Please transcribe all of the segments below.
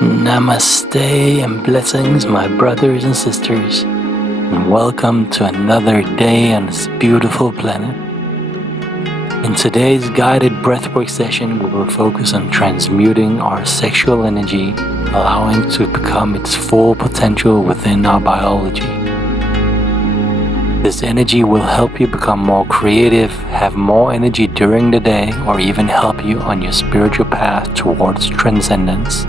Namaste and blessings, my brothers and sisters, and welcome to another day on this beautiful planet. In today's guided breathwork session, we will focus on transmuting our sexual energy, allowing it to become its full potential within our biology. This energy will help you become more creative, have more energy during the day, or even help you on your spiritual path towards transcendence.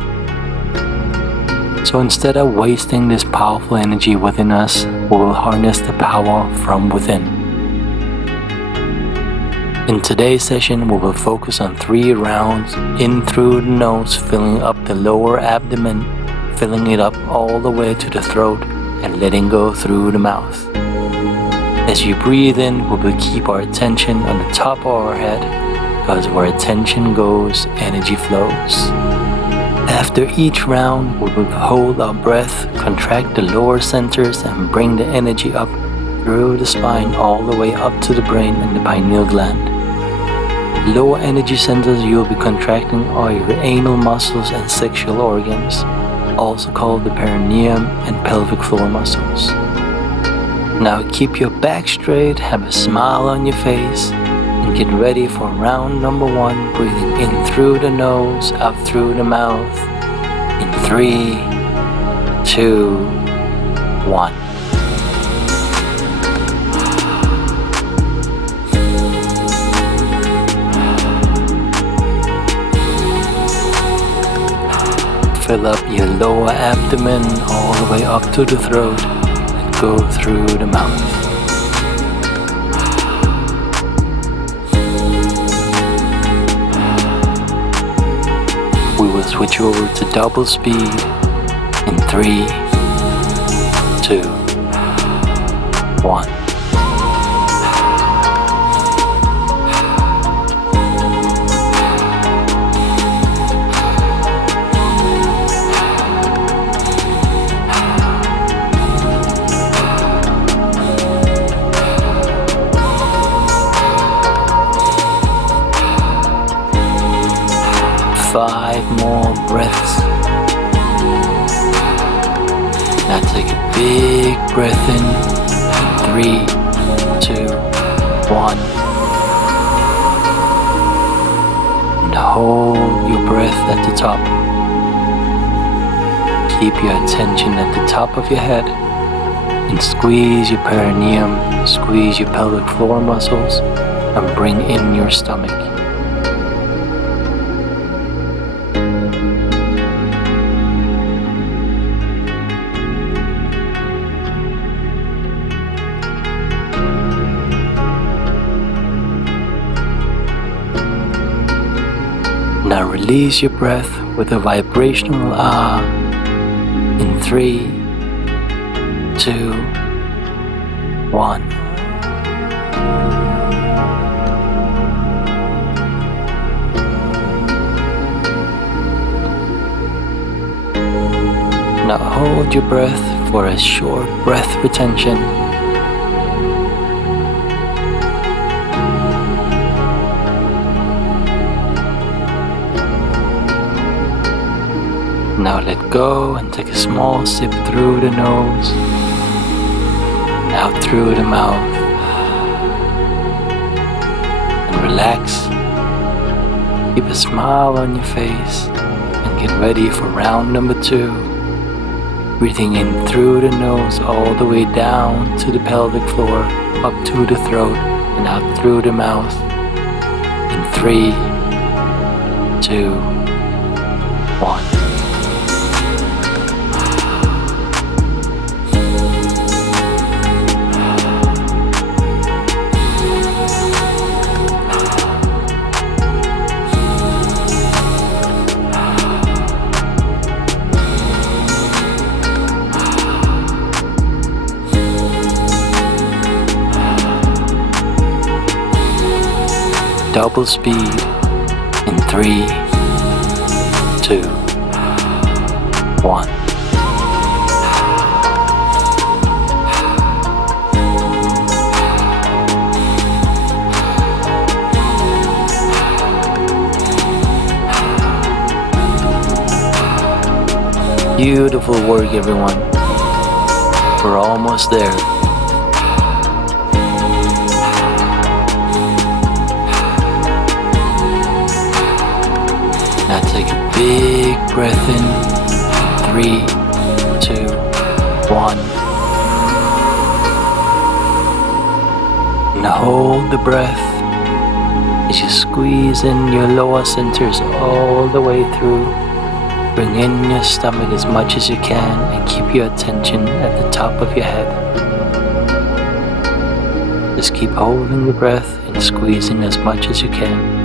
So instead of wasting this powerful energy within us, we will harness the power from within. In today's session, we will focus on 3 rounds in through the nose, filling up the lower abdomen, filling it up all the way to the throat, and letting go through the mouth. As you breathe in, we will keep our attention on the top of our head, because where attention goes, energy flows. After each round, we will hold our breath, contract the lower centers, and bring the energy up through the spine all the way up to the brain and the pineal gland. Lower energy centers you'll be contracting are your anal muscles and sexual organs, also called the perineum and pelvic floor muscles. Now keep your back straight, have a smile on your face, and get ready for round number 1, breathing in through the nose, out through the mouth, in 3, 2, 1. Fill up your lower abdomen all the way up to the throat and go through the mouth. We will switch over to double speed in 3, 2, 1. Five more breaths. Now take a big breath in 3, 2, 1. And hold your breath at the top. Keep your attention at the top of your head and squeeze your perineum, squeeze your pelvic floor muscles, and bring in your stomach. Now release your breath with a vibrational ah in 3, 2, 1. Now hold your breath for a short breath retention. Now let go and take a small sip through the nose and out through the mouth. And relax. Keep a smile on your face and get ready for round number 2. Breathing in through the nose all the way down to the pelvic floor, up to the throat and out through the mouth. In 3, 2, 1. Double speed in 3, 2, 1. Beautiful work, everyone. We're almost there. Now take a big breath in. 3, 2, 1. And hold the breath as you squeeze in your lower centers all the way through. Bring in your stomach as much as you can and keep your attention at the top of your head. Just keep holding the breath and squeezing as much as you can.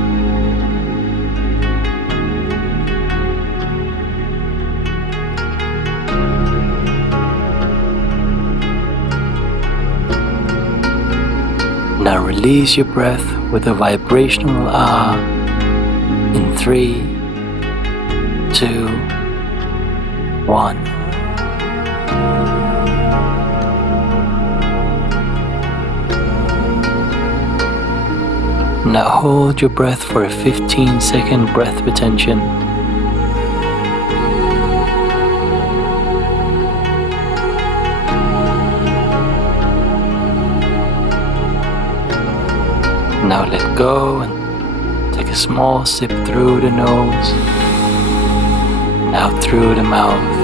Now release your breath with a vibrational ah in 3, 2, 1. Now hold your breath for a 15-second breath retention. Now let go and take a small sip through the nose, out through the mouth.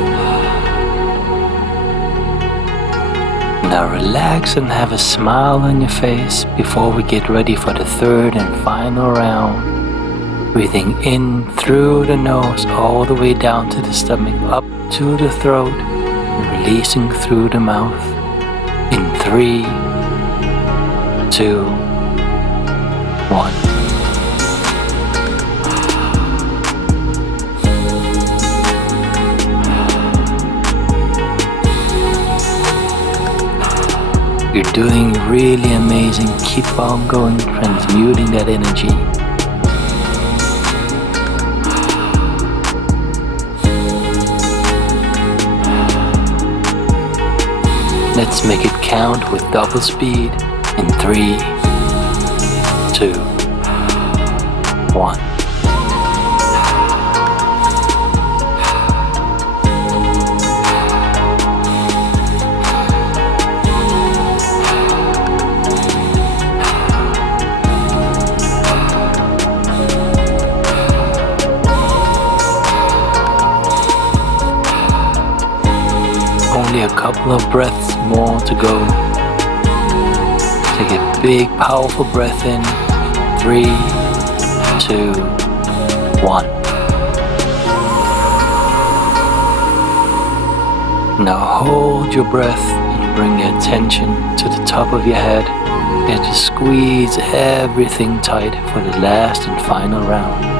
Now relax and have a smile on your face before we get ready for the third and final round. Breathing in through the nose all the way down to the stomach, up to the throat, and releasing through the mouth. In 3, 2, 1. You're doing really amazing. Keep on going, transmuting that energy. Let's make it count with double speed in 3, 2, 1. Only a couple of breaths more to go. Take a big, powerful breath in. 3, 2, 1. Now hold your breath and bring your attention to the top of your head. And just squeeze everything tight for the last and final round.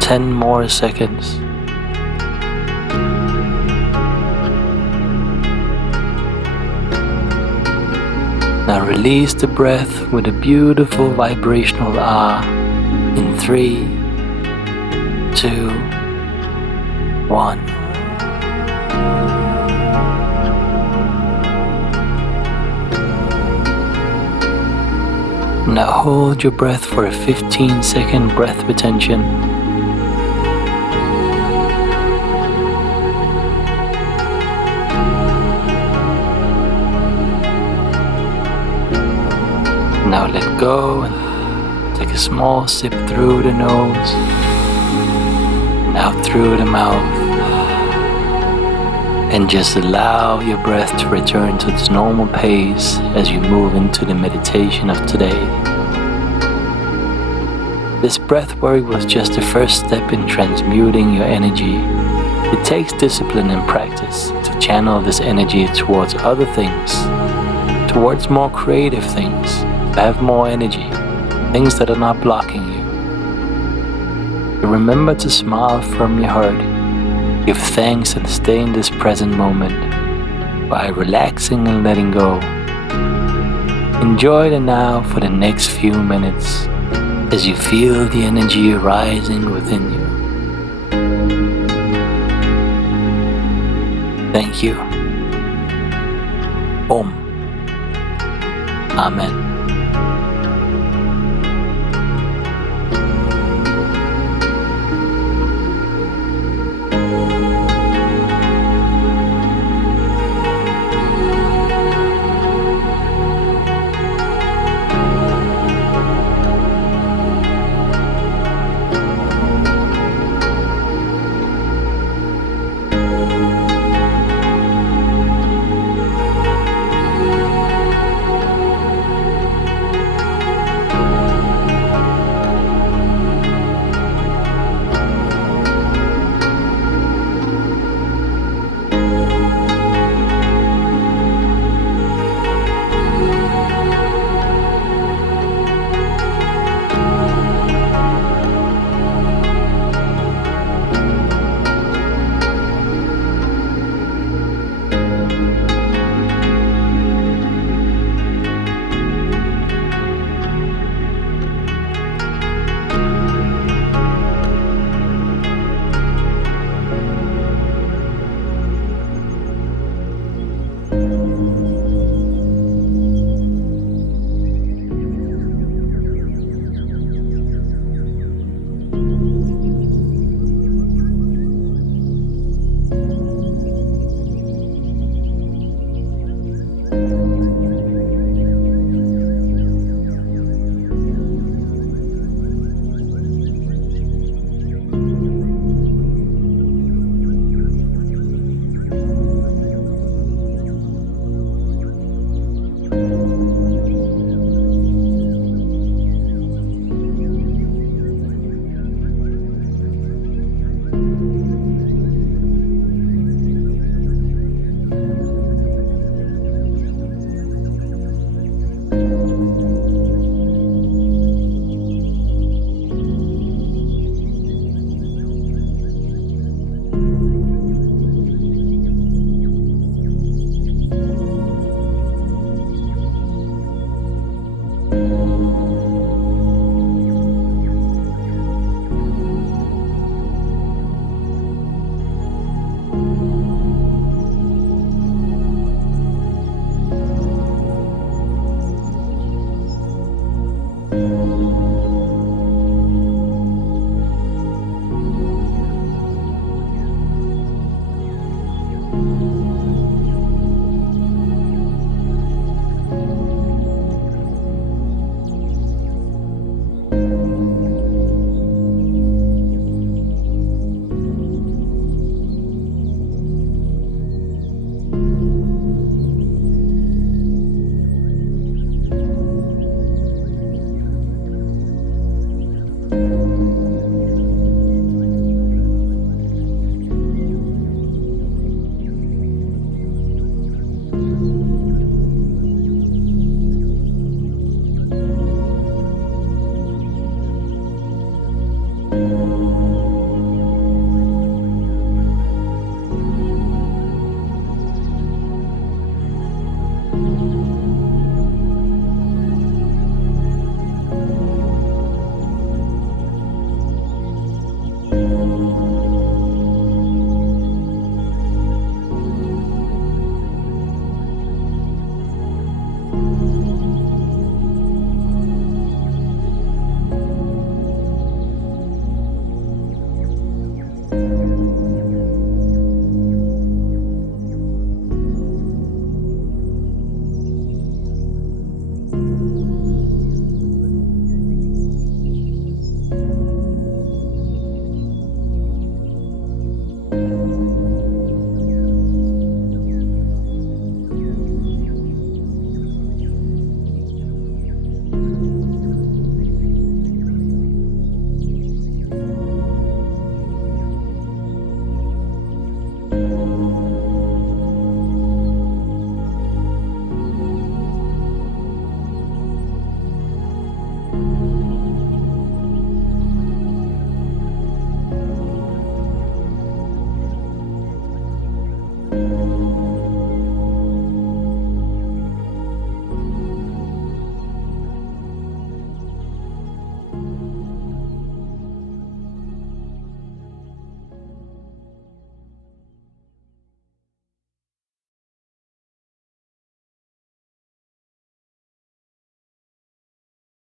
Ten more seconds. Now release the breath with a beautiful vibrational ah in 3, 2, 1. Now hold your breath for a 15-second breath retention. Now let go and take a small sip through the nose and out through the mouth. And just allow your breath to return to its normal pace as you move into the meditation of today. This breathwork was just the first step in transmuting your energy. It takes discipline and practice to channel this energy towards other things, towards more creative things. Have more energy, things that are not blocking you. Remember to smile from your heart, give thanks and stay in this present moment by relaxing and letting go. Enjoy the now for the next few minutes as you feel the energy rising within you. Thank you. Om. Amen.